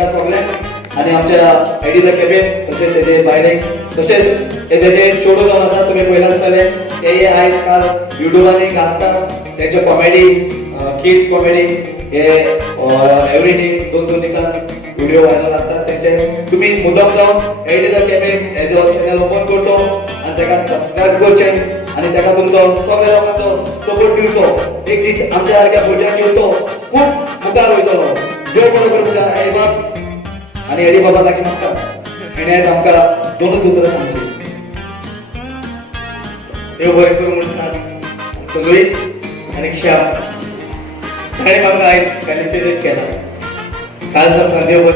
तुमकां सगळ्यांक आनी आमच्या आयडीच्या कॅफेन तशेंच तेजे बायलेक तशेंच हे तेजे चेडूं जावन आसा तुमी पळयला आसतले तेय आयज काल युट्यूबांनी घालता तेंचे कॉमेडी किड्स कॉमेडी हे एवरीथिंग दोन दिसान व्हिडिओ व्हायरल आसतात तेंचे तुमी मुद्दम जावन आयडीच्या कॅफेन हेजो चॅनल ओपन करचो आनी ताका सबस्क्रायब करचें आणि त्याला तुमचा सगळ्या लोकांचो सपोर्ट दिवचो एक दीस आमच्या सारख्या भुरग्यांक घेऊन तो खूप मुखार वयतलो देव बरोबर तुमच्या आई बाप आणि हरी बाबा लागीं मागता आनी आयज आमकां दोनच उतरां सांगची देव बरें करूं म्हूण सांग सगळीच आनी श्याम ताणें म्हाका आयज कॅलिस्टेट केला काल सामको देव